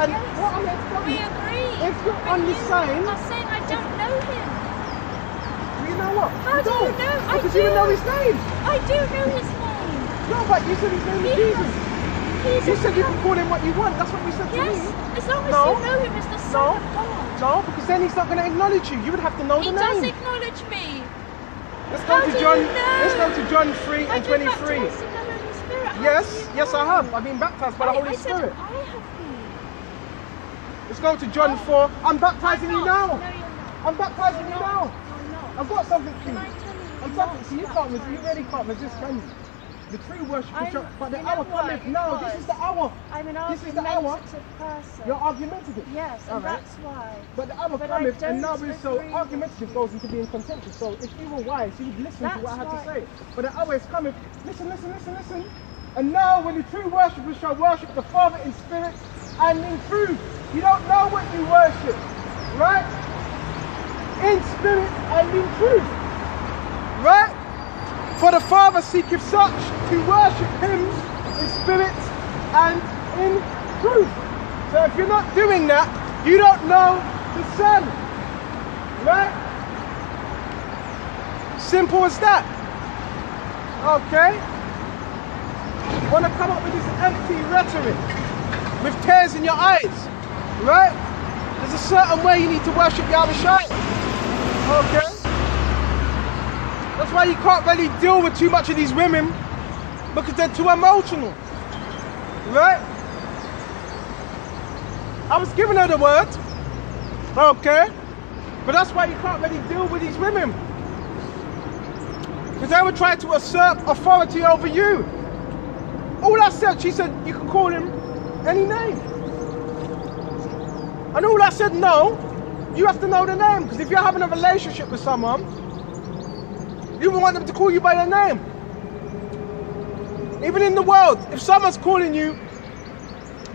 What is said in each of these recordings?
And Yes, what I'm telling we you, agree. if you're But on the you sign, are saying I don't know him. you know what? How do you know? I Because do. you know his name. I do know his name. No, but you said his name is Jesus. You said you can call him what you want. That's what you said to Yes, me. as long as No. you know him as the Son of God. No, because then he's not going to acknowledge you. You would have to know He the does name. acknowledge me. Let's How go to do John. you know? Let's go to John 3 and I've been 23. baptized in the Holy Spirit. How Yes, do you yes, I know? have. I've been baptized by the Holy I said Spirit. I have been. Let's go to John 4. I'm baptizing you now. No, you're not. I'm baptizing you now. You're not. I've got something for Can you. I tell you? I'm you're something. not See, you can't resist. You baptized. really can't resist, can you? The true worshipers, I'm- but the you know hour why? cometh now. This is the hour. I'm an This is the hour. argumentative person. You're argumentative. Yes, and All right. that's why. But the hour But I cometh, and now don't we're so agree argumentative with goes you. into being contentious. So if you were wise, you would listen to what I had That's to say. But the hour is coming. Listen, listen, listen, listen. And now when the true worshippers shall worship the Father in spirit and in truth. You don't know what you worship, right? In spirit and in truth, right? For the Father seeketh such to worship him in spirit and in truth. So if you're not doing that, you don't know the Son, right? Simple as that. Okay? Want to come up with this empty rhetoric with tears in your eyes, right? There's a certain way you need to worship Yahweh Shai. Okay? That's why you can't really deal with too much of these women, because they're too emotional, right? I was giving her the word, okay? But that's why you can't really deal with these women, because they were trying to assert authority over you. All I said, she said, you can call him any name. And all I said, no, you have to know the name, because if you're having a relationship with someone, you want them to call you by your name. Even in the world, if someone's calling you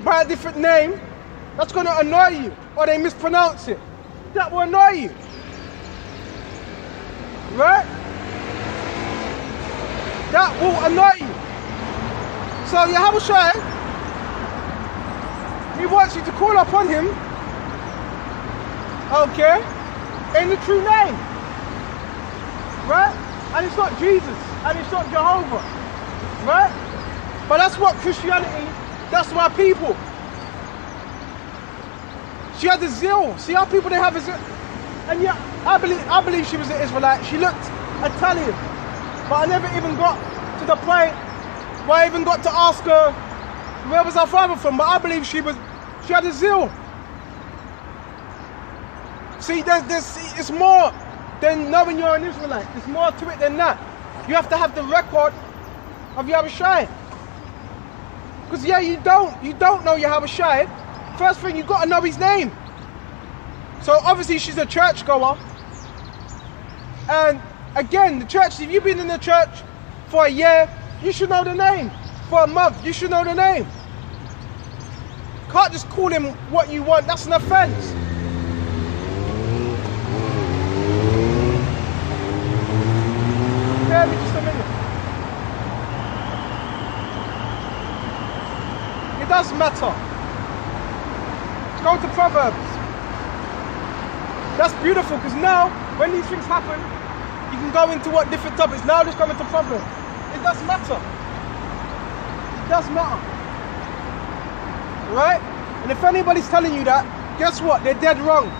by a different name, that's going to annoy you, or they mispronounce it. That will annoy you. Right? That will annoy you. So Yahweh Shai, he wants you to call upon him, okay, in the true name. Right? And it's not Jesus, and it's not Jehovah, right? But that's what Christianity, that's why people. She had a zeal. See how people, they have a zeal. And yeah, I believe she was an Israelite. She looked Italian, but I never even got to the point where I even got to ask her, where was her father from? But I believe she had a zeal. See, it's more than knowing you're an Israelite. There's more to it than that. You have to have the record of Yahweh Shai. Because yeah, you don't know Yahweh Shai. First thing, you got to know his name. So obviously she's a churchgoer. And again, the church, if you've been in the church for a year, you should know the name. For a month, you should know the name. Can't just call him what you want. That's an offense. Bear me just a minute. It does matter. Go to Proverbs. That's beautiful, because now, when these things happen, you can go into what different topics. Now let's go into Proverbs. It does matter. It does matter. Right? And if anybody's telling you that, guess what? They're dead wrong.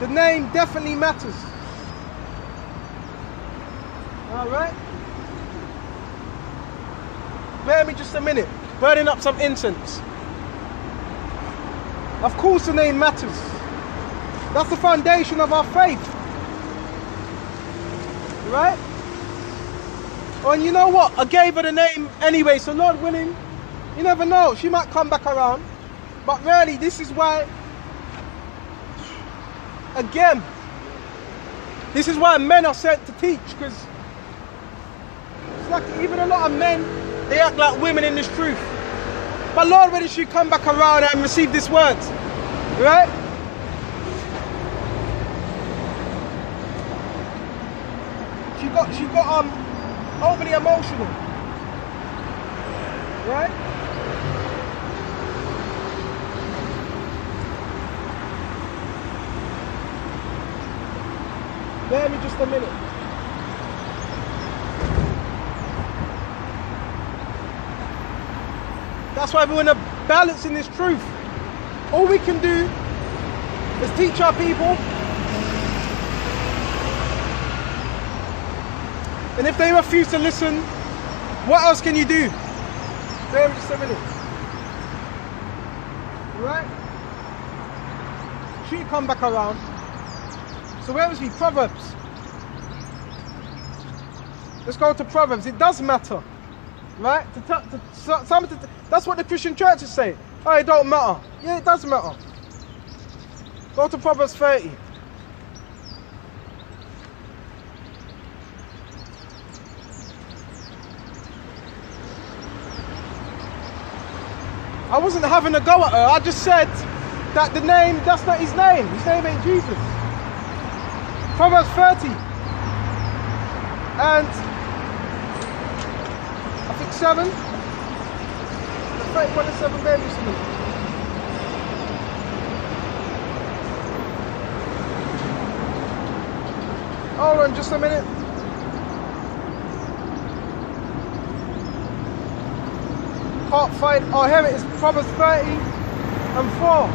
The name definitely matters. Alright? Bear me just a minute. Burning up some incense. Of course the name matters. That's the foundation of our faith. Right? Oh, and you know what? I gave her the name anyway, so Lord willing, you never know. She might come back around. But really, this is why, again, this is why men are sent to teach, because it's like even a lot of men, they act like women in this truth. But Lord, when she come back around and receive this word, right? She got overly emotional. Right? Bear me just a minute. That's why we want to balance in this truth. All we can do is teach our people. And if they refuse to listen, what else can you do? Bear me just a minute. Right? She come back around. So where was he? Proverbs. Let's go to Proverbs. It does matter. Right? That's what the Christian churches say. Oh, it don't matter. Yeah, it does matter. Go to Proverbs 30. I wasn't having a go at her. I just said that the name, that's not his name. His name ain't Jesus. Proverbs 30. And I think 7. 31 and 7, maybe something. Hold on just a minute. Can't find. Oh, here it is. Proverbs 30 and 4.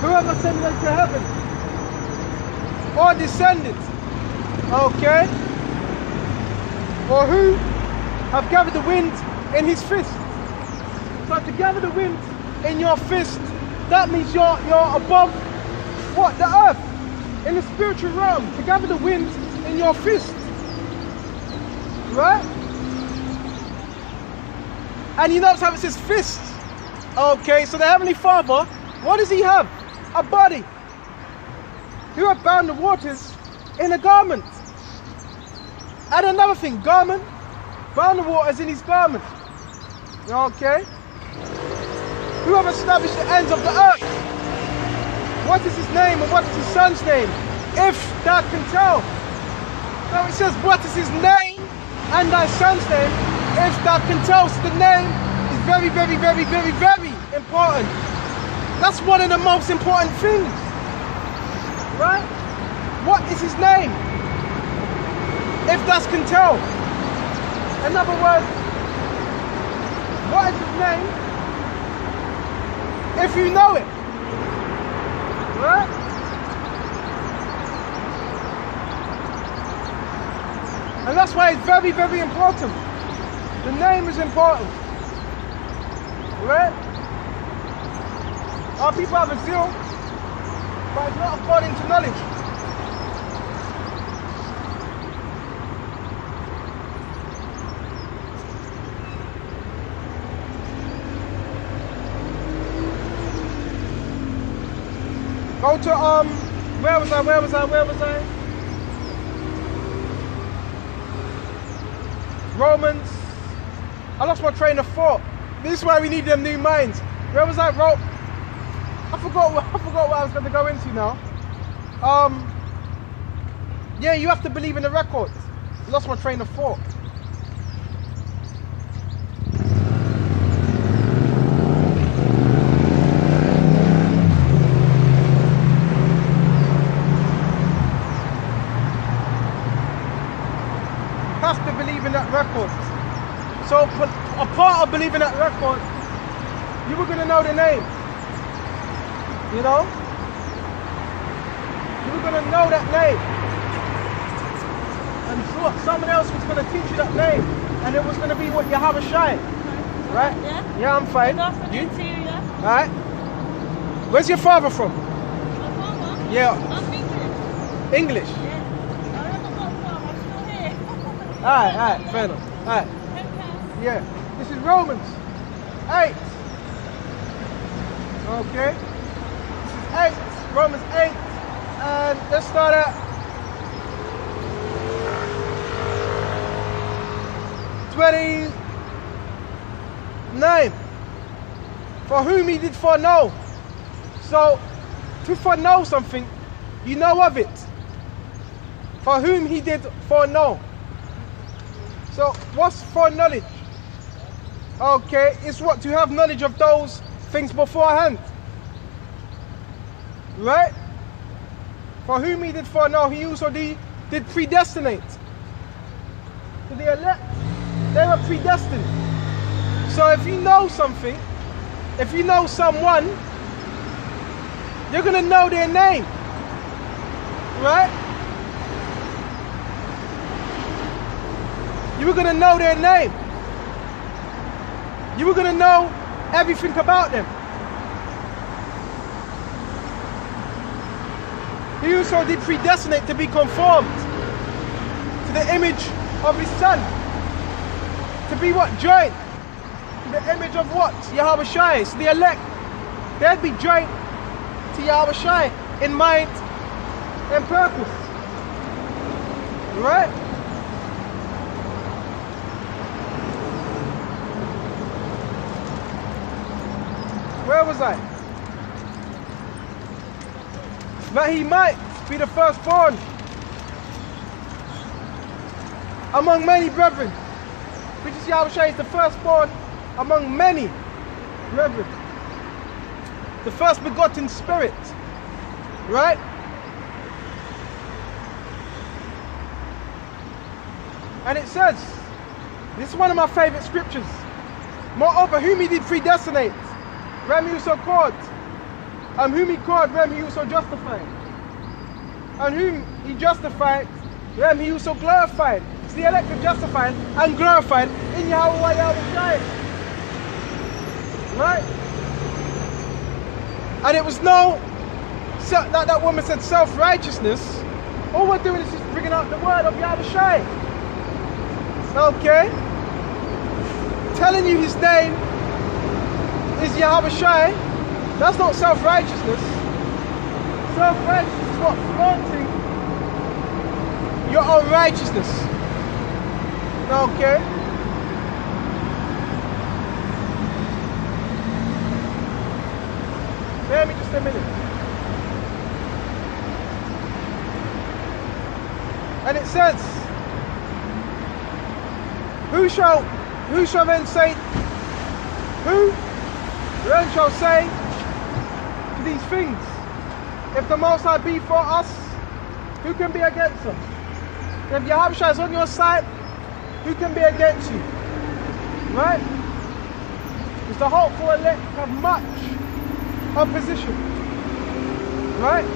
Whoever ascended into heaven or descended. Okay. Or who have gathered the wind in his fist. So to gather the wind in your fist, that means you're above what? The earth. In the spiritual realm. To gather the wind in your fist. Right? And you notice how it says fist. Okay, so the Heavenly Father, what does he have? A body. Who have bound the waters in a garment. And another thing, garment, bound the waters in his garment. Okay? Who have established the ends of the earth. What is his name and what is his son's name? If thou can tell. Now it says, what is his name and thy son's name? If thou can tell. So the name is very, very, very, very, very important. That's one of the most important things. Right? What is his name? If thou can tell. In other words, what is his name? If you know it. Right? And that's why it's very, very important. The name is important. Right? Our people have a zeal, but it's not according to knowledge. Go to where was I? Romans. I lost my train of thought. This is why we need them new minds. Where was I? I forgot what I was going to go into now. Yeah, you have to believe in the records. I lost my train of thought. Have to believe in that record. So a part of believing that record, you were going to know the name. You know? You were going to know that name. And so someone else was going to teach you that name. And it was going to be what Yahweh Shai. Right? Yeah? Yeah, I'm fine. Good afternoon to you, yeah? Alright? Where's your father from? My father? Yeah. I'm English. English? Yeah. I haven't got far, I'm still here. Alright, fair enough. Alright. Okay. Yeah. This is Romans 8. Okay. This is 8. Romans 8. And let's start at 29. For whom he did foreknow. So, to foreknow something, you know of it. For whom he did foreknow. So, what's foreknowledge? Okay, it's what? To have knowledge of those things beforehand. Right? For whom he did foreknow, he also did predestinate. To the elect, they were predestined. So if you know something, if you know someone, you're going to know their name. Right? You were going to know their name. You were going to know everything about them. He also did predestinate to be conformed to the image of his son. To be what? Joined to the image of what? Yahweh Shai. So the elect, they'd be joined to Yahweh Shai in mind and purpose. Right? Where was I? That he might be the firstborn among many brethren. Which is Yahweh Shai is the firstborn among many brethren. The first begotten spirit. Right? And it says, this is one of my favorite scriptures. Moreover, whom he did predestinate, Ram he also called. And whom he called, Ram he also justified. And whom he justified, Ram he also glorified. It's the elect are justified and glorified in Yahweh Yahweh Shai. Right? And it was no, that woman said self-righteousness. All we're doing is just bringing out the word of Yahweh Shai. Okay? Telling you his name is Yahweh Shai. That's not self-righteousness. Self-righteousness is what? Flaunting your own righteousness. Okay? Bear me just a minute. And it says, who shall then say, who then shall say to these things, if the Most High be for us, who can be against us? If Yahweh Shai is on your side, who can be against you? Right? Because the hopeful elect have much opposition. Right?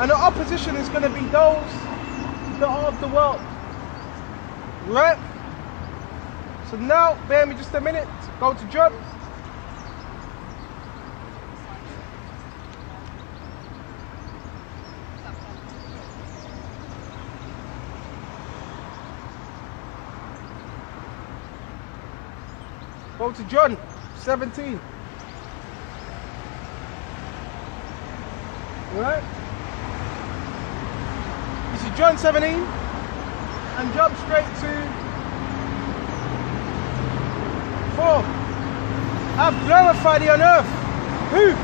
And the opposition is going to be those that are of the world. Right? So now, bear me just a minute, go to Job. Go to John 17. Right? You see John 17 and jump straight to 4. I've glorified thee on earth. Who?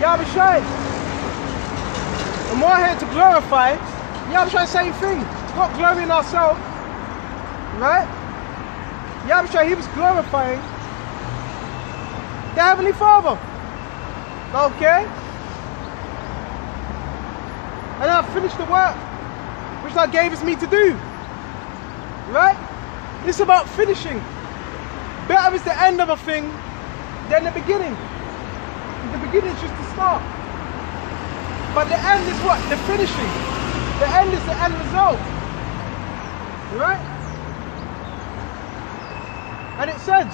Yahweh Shai. And we're here to glorify Yahweh Shai, same thing. Not glorying ourselves. Right? Yahweh Shai, he was glorifying the Heavenly Father. Okay? And I've finished the work which thou gavest me to do. Right? It's about finishing. Better is the end of a thing than the beginning. The beginning is just the start. But the end is what? The finishing. The end is the end result. Right? And it says,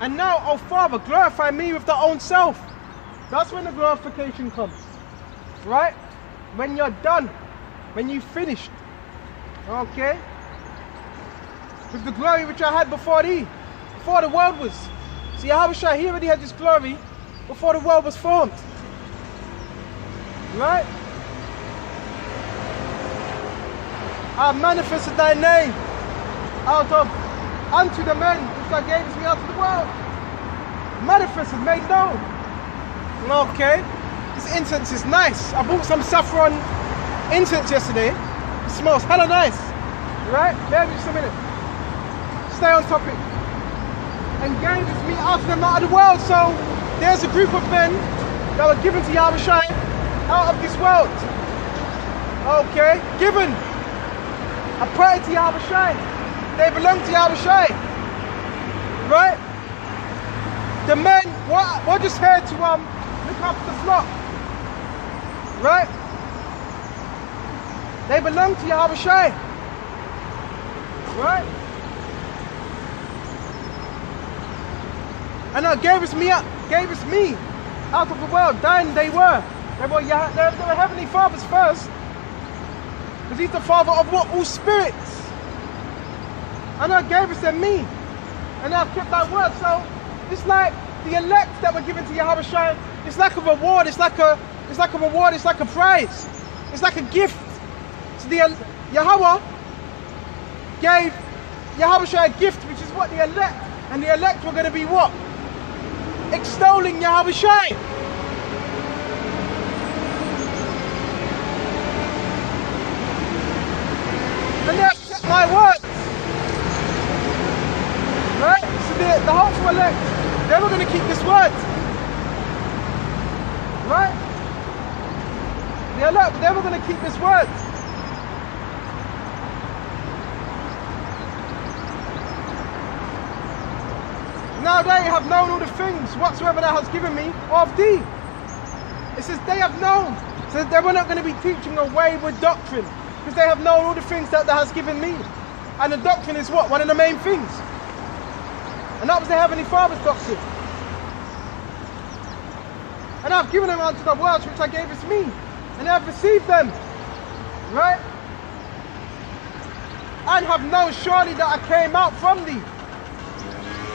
and now, O Father, glorify me with thy own self. That's when the glorification comes. Right? When you're done. When you've finished. Okay? With the glory which I had before thee. Before the world was. See, Yahweh Shai, he already had this glory before the world was formed. Right? I manifested thy name out of unto the men which thou gavest me out of the world. Manifested, made known. Okay. This incense is nice. I bought some saffron incense yesterday. It smells hella nice. Right? Bear with me just a minute. Stay on topic. And gave us me out of them out of the world. So there's a group of men that were given to Yahushua out of this world. Okay? Given. Appointed to Yahushua. They belong to Yahushua. Right? The men were just here to look after the flock. Right? They belong to Yahushua. Right? And God gave us me out of the world. Then they were heavenly fathers first. Because he's the father of what? All spirits. And God gave us them me. And I've kept that word. So it's like the elect that were given to Yahushua. It's like a reward. It's like a reward. It's like a prize. It's like a gift. So Yahweh gave Yahushua a gift, which is what the elect. And the elect were going to be what? Extolling Yahushua. And they have kept my words. Right? So the hopeful elect, they were going to keep this word. Right? The elect, they were going to keep this word. Now they have known all the things whatsoever thou hast given me of thee. It says they have known. So they were not going to be teaching a wayward doctrine, because they have known all the things that thou hast given me. And the doctrine is what? One of the main things. And that was the Heavenly Father's doctrine. And I've given them unto the words which I gave us me. And they have received them. Right? And have known surely that I came out from thee.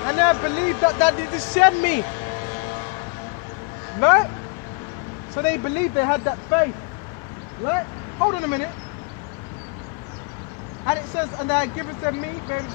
And they have believed that thou didst send me. Right? So they believed, they had that faith. Right? Hold on a minute. And it says, and thou givest them me, maybe